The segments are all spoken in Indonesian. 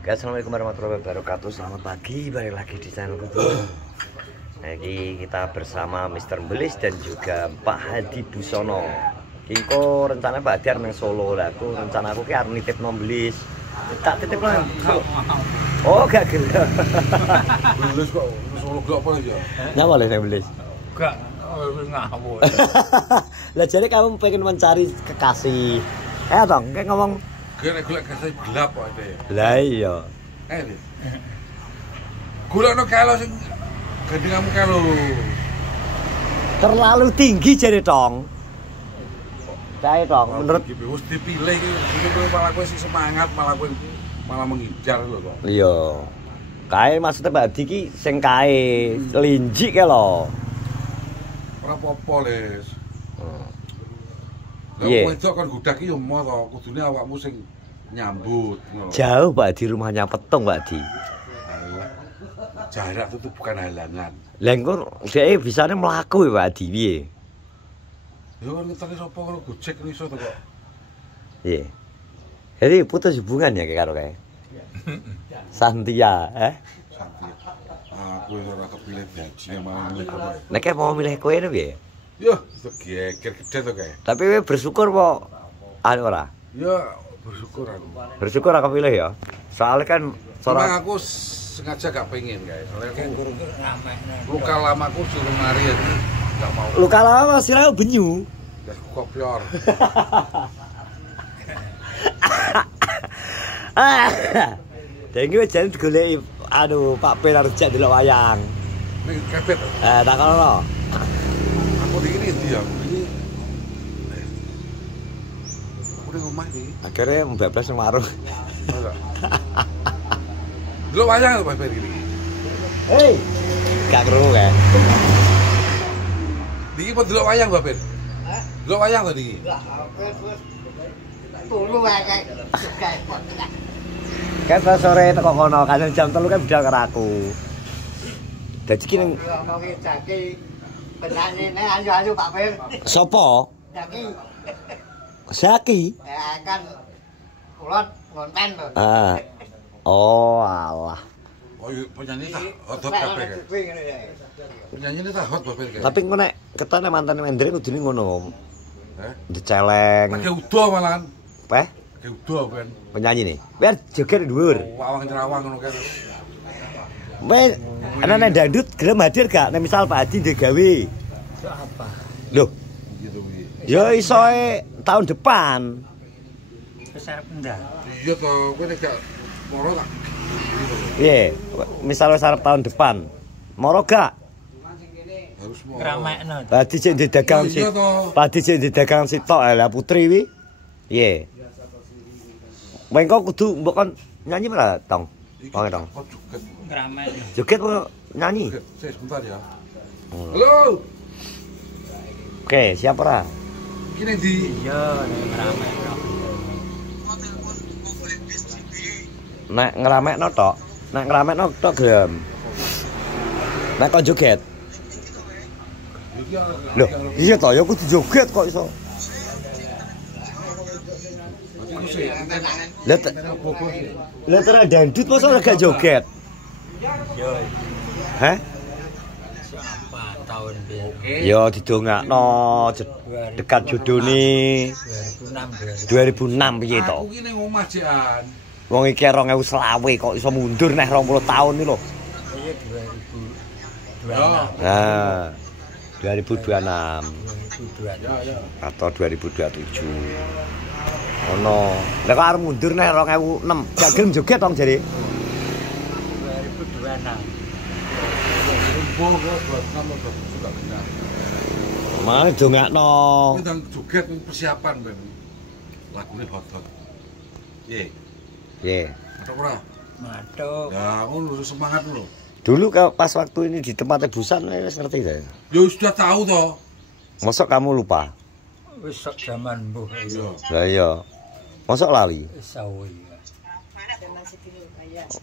Assalamualaikum warahmatullahi wabarakatuh. Selamat pagi, balik lagi di channel Kubu. Ini kita bersama Mr. Belis dan juga Pak Hadi Busono. Kiko rencana Pak Hadi arep Solo lah. Aku rencana aku ki arep nitip Belis. Tak titip nang. Oh, gak gelem. Belis kok Solo gak apa ya? Ngapa le nang Belis? Gak ngawur. Lah jadi kamu pengen mencari kekasih. Dong, kayak ngomong Gue golek kasih gelap kok itu. lah iya. Lis. Golekno kalo sing gendingamu kalo. Terlalu tinggi jadi tong. Cai tong, menurut wis dipilih iki malah kowe sing semangat, malah kowe malah menghindar lho kok. iya. Kae maksudnya Pak Hadi ki sing kae linji ke lho. Ora apa-apa, Lis. Iya. Lah wedok kan gudak iki yo moh to, kudune awakmu sing nyambut ngono. Jauh Pak Hadi rumahnya Petung Pak Hadi. Jarak itu bukan halangan. Lah engko dhek bisane mlaku ya Pak Hadi piye? Ya kan ngetani sapa karo Gojek iso to kok. Iya. Jadi putus hubungan ya karo kae. Santia, Santi. Aku ora kepilih gaji malah ngene. Nek mau milih kowe piye? Yo, itu geger gede to kae. Tapi kowe bersyukur po anu ora? Ya, bersyukur aku. Bersyukur ora kepilih ya. Soalnya kan Memang aku sengaja gak pengen guys. Soalnya aku luka lamaku di lemari ya. Gak mau. lu kalau masih rayo benyu. Ya aku kopior. Dan iki jan digoleki aduh Pak Pen arep jak delok wayang. Ini kepet. Tak kono. Aku di ini dia. Ini. Aku di rumah ini. Akhirnya mbablas nang warung. Masa? Delok wayang Pak Pen ini. Hei. Gak krungu kae. Diki pun delok wayang Pak Pen. Delok wayang tadi. Tulu wae Kan pas sore teko kono, kan jam 3 kan budal karo aku. Dadi ki ning ngomongi jaki penyanyi ini ayu-ayu Pak Fir. sapa? Jaki Zaki. kan kulon ngonten lho. Oh, alah. Oh, penyanyi tak hot kabeh kae. Penyanyi ini tak hot Pak Pen kae. Tapi engko nek ketane mantane Mendri kudune ngono. Eh? Diceleng. Pakai udo malahan. Pakai udo kan. penyanyi nih. Biar joget dhuwur. Awang cerawang ngono kan. Wes ana dangdut gelem hadir gak? Nek misal Pak Hadi ndek gawe. Apa? Loh, Gitu kuwi. ya isoe tahun depan. Besar pendak. Iya toh, kowe nek gak moro tak. Piye? Misal wis arep tahun depan. Moro gak? Harus moro. Ngramekno. Pak Hadi sing didagang Oh, sih. iya toh. Pak Hadi sing didagang sitok lah Putri wi. Piye? Mengko kudu mbok kon nyanyi ora, Tong? Oh, Tong. Kok joget. Ngramekno. Joget mau nyanyi. Joget. Saya sebentar ya. Halo. Oke, siap ora? Kini di Iya, ngramekno. Nek ngeramekno tok, nek ngeramekno tok gelem. Nek kon joget. Loh, iya toh ya kudu joget kok iso. Lah terus dangdut masa ora gak joget? Yo, Hah? siapa tahun biru? Ya didongakno dekat judone 2006 piye to? Aku ki ning omah Jan. Wong iki 2020 kok iso mundur neh 20 tahun iki lho. Iya 2000. Ya. Nah, 2026 Ya, ya. atau 2027. Ono. Lah kok arep mundur neh 2006. Gak gelem joget tong jare. 2026. Rumbo kok buat kamu juga benar. Mane dongakno. Ini dan joget persiapan ben. Lagune hot-hot. Ye. Ye. Ada ora? Matuk. Ya, ngono semangat lho. Dulu pas waktu ini di tempatnya Busan wis ngerti ta? Ya sudah tahu toh. Mosok kamu lupa? Wis sok jaman mbuh Iya. Lah iya. Mosok lali? wis sawi.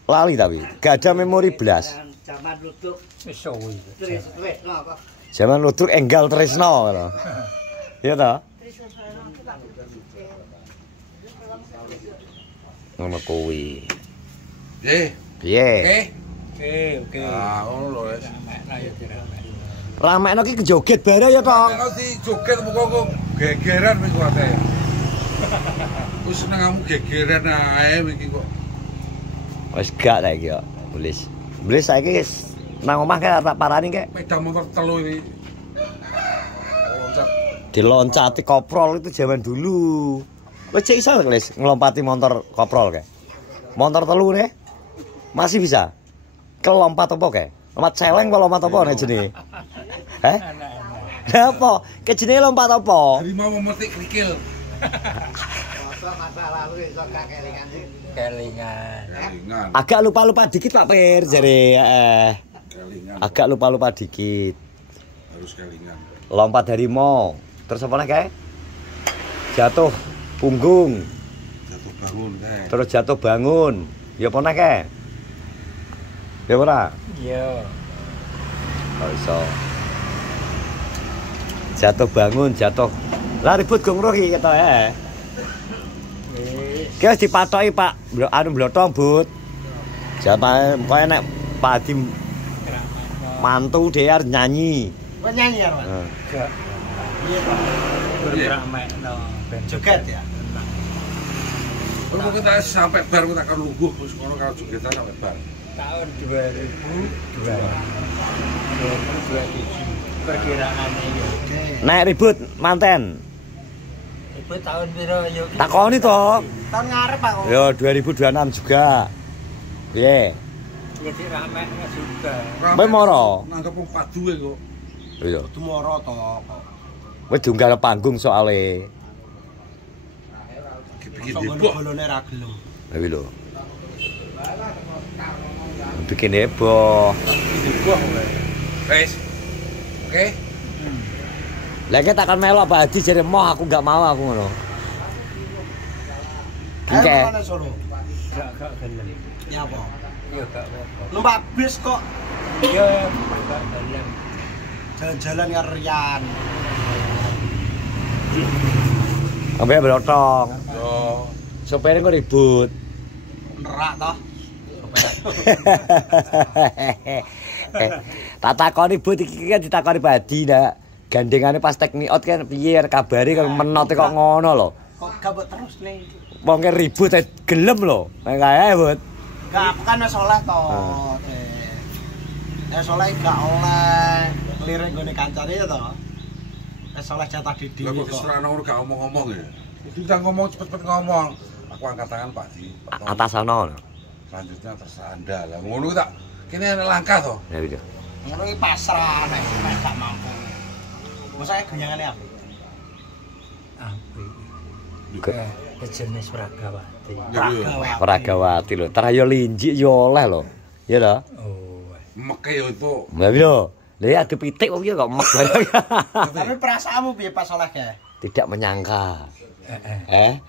Lali tapi gak ada memori blas. Jaman luduk wis sawi. Tresno apa? Zaman ludruk enggal tresno ngono. Iya ta? Ngono kuwi. Piye? Oke. Ah, ngono lho, wis. Ramekno ki kejoget bare ya, Tong. Kalau si joget kok gegeran wis kuwate. Wis seneng kamu gegeran ae iki kok. Wis gak saiki kok, Belis. Belis saiki nang omah kae tak parani kae. Sepeda motor telu iki. Loncat. Diloncati koprol itu zaman dulu. Wis cek iso Belis ngelompati motor koprol kae. Motor telu nih. Masih bisa. Kelompat apa kae? Lompat celeng apa lompat apa nek jenenge? Heh? Apa? Ke jenenge lompat apa? Harimau memetik kerikil. Masa lalu iso kelingan sih. Kelingan. Agak lupa-lupa dikit Pak Pir jare Kelingan. agak lupa-lupa dikit. Harus kelingan. Lompat harimau. Terus apa nih kae? Jatuh punggung. Jatuh bangun kae. Terus jatuh bangun. Ya apa nih kae? Ya ora? Iya. Oh iso. Jatuh bangun, jatuh. Lah ribut gong roh iki ketok ya. Ki wis dipathoki Pak, anu blotong, Bud. Jamae koyo nek Pak Adi mantu dhewe arep nyanyi. Kok nyanyi ya, Mas? Enggak. Iya, Pak. Beramekno ben Joget ya. Kalau kita sampai bar kita akan lungguh terus ngono kalau jogetan sampai bar. tahun 2002. 2027 perkiraannya ya. Nek ribut manten. Ibu tahun piro yo? Takoni to. Tahun ngarep Pak. Yo 2026 juga. Piye? Jadi rameknya juga. Kowe moro? Nanggep wong padu kok. Iya. Kudu moro to. Wis diunggal panggung soalé. Bikin heboh. Bolone ra gelem. Lha lho. Bikin heboh. Heboh kowe. Wes. Oke. Lah kita akan melok Pak Haji jare moh aku enggak mau aku ngono. Oke. Ayo Solo. Gak gelem. Ya apa? Yo gak apa-apa. Numpak bis kok Yo gak gelem. jalan-jalan ya Rian. Ambil blotong. Yo. Sopirnya kok ribut. Nerak toh. Tak takoni Bu iki kan ditakoni Pak Hadi ndak. Gandengane pas tekniot kan piye kabare kok menote kok ngono lho. Kok gabut terus nih. Wong ribut gelem lho. Kae Bud. Gak aku kan wis oleh to. Ya oleh gak oleh lirik gone kancane ya to. Wis oleh jatah di Lah dhewe kok kok. kesuran ora gak ngomong-ngomong ya. Itu udah ngomong cepet-cepet ngomong. Aku angkat tangan Pak Di. Atas ana. Selanjutnya terserah Anda lah. Ngono tak. Kene ana langkah to. Ya gitu. Ngono iki pasrah nek gak mampu. Mosake genyangane apa? Apik. Jenis Pragawati. Pragawati lho. Trayo linjik yo oleh lho. Ya ta? Oh. Meke yo itu. Lah yo. Lah adu pitik kok ya kok mek. Tapi perasaanmu piye pas oleh ge? Tidak menyangka. Iya.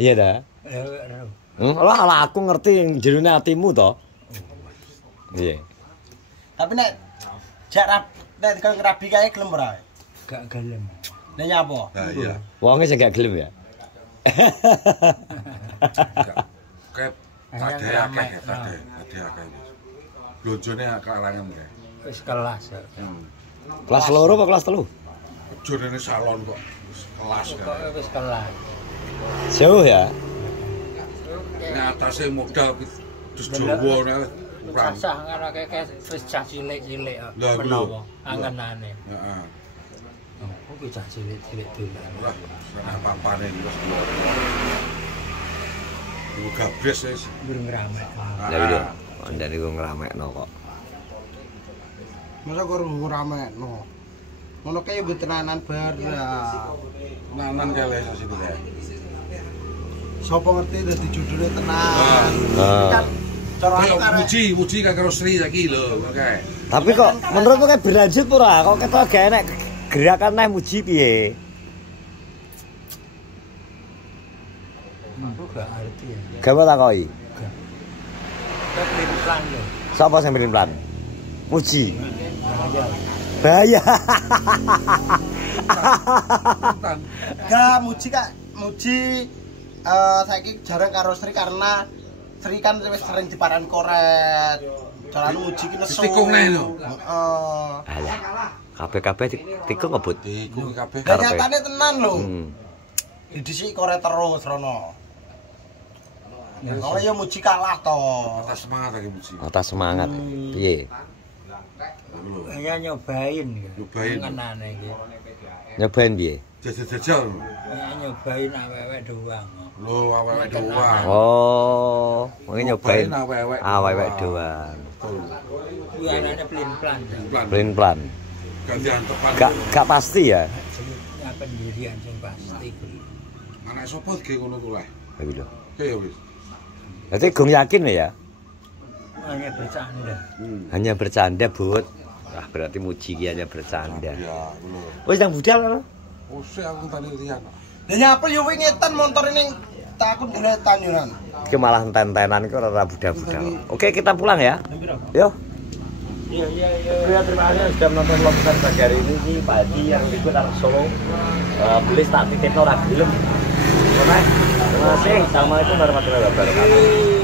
Iya ta? Lah aku ngerti yang jerone atimu to. Iya. Tapi nek jak nek kan rabi kae gelem ora? Gak gelem. Lah nyapa? Nah iya. Wonge sing gak gelem ya. Kayak tade akeh ya, tade akeh. Blonjone kalangan kae. Wis kelas ya. Kelas loro apa kelas 3? Bojone salon kok kelas Kok kae. wis kelas. Jauh ya. Nek atase modal terus Jawa nek kurang. Sah ngono kae wis cah cilik-cilik kok. Lah, Menawa angenane. Heeh. Oh, ku cah cilik-cilik dolan. Wah, ana papane terus dulu. Iku gabres wis. Burung ramek. Lah iya. Andane kok ngramekno kok. Masa kok nguramekno. Ngono kae yo tenanan bar. Nanan kale situ kae. Sopo ngerti dadi judulnya tenan. Ah. Cara Kayak aku karek muji karo Sri saiki lho, kae. Tapi kok menurutmu kayak berlanjut ora? Kok ketok gak enek gerakan neh muji piye? Aku gak ngerti ya. Gak mau takoki. Tapi plan lho. Sapa sing pilih plan? Muji. Bahaya. Bahaya. gak muji Kak, muji saiki jarang karo Sri karena Sri kan wis sering diparan koret. Jalan uji ki nesu. Tikung neh lho. Heeh. Alah. Kabeh-kabeh tikung ngebut. Tikung kabeh. Lah nyatane tenan lho. Hmm. Didhisiki koret terus rono. Oh ya muji kalah to. Atas semangat lagi muji. Atas semangat. Piye? Hanya nyobain ya. Nyobain. Ngenane iki. Nyobain piye? Jajal-jajal. Ya nyobain awake doang. Lho awake doang. Oh, mungkin nyobain awake awake doang. Betul. Kuwi anane pelin-pelan. Plan. Plan-plan. Gantian tepat. Gak pasti ya. Ya pendirian sing pasti. Anak sapa ge ngono ku leh. Iki lho. Oke ya wis. Berarti gong yakin ya? Hanya bercanda. Hanya bercanda, Bud. Wah, berarti muji ki hanya bercanda. Ya, bener. Wis nang budal lho. Oh, aku tadi lihat. Lah nyapa yo wingetan motor ini takut duletan yo nan. Iki malah enten-entenan iki ora budal-budal. Oke, kita pulang ya. Yo. Iya. Ya, terima kasih sudah menonton vlog kita pagi hari ini. Pak Hadi yang ikut anak Solo. Beli tak titipno ora gelem. Terima kasih. Assalamualaikum warahmatullahi wabarakatuh.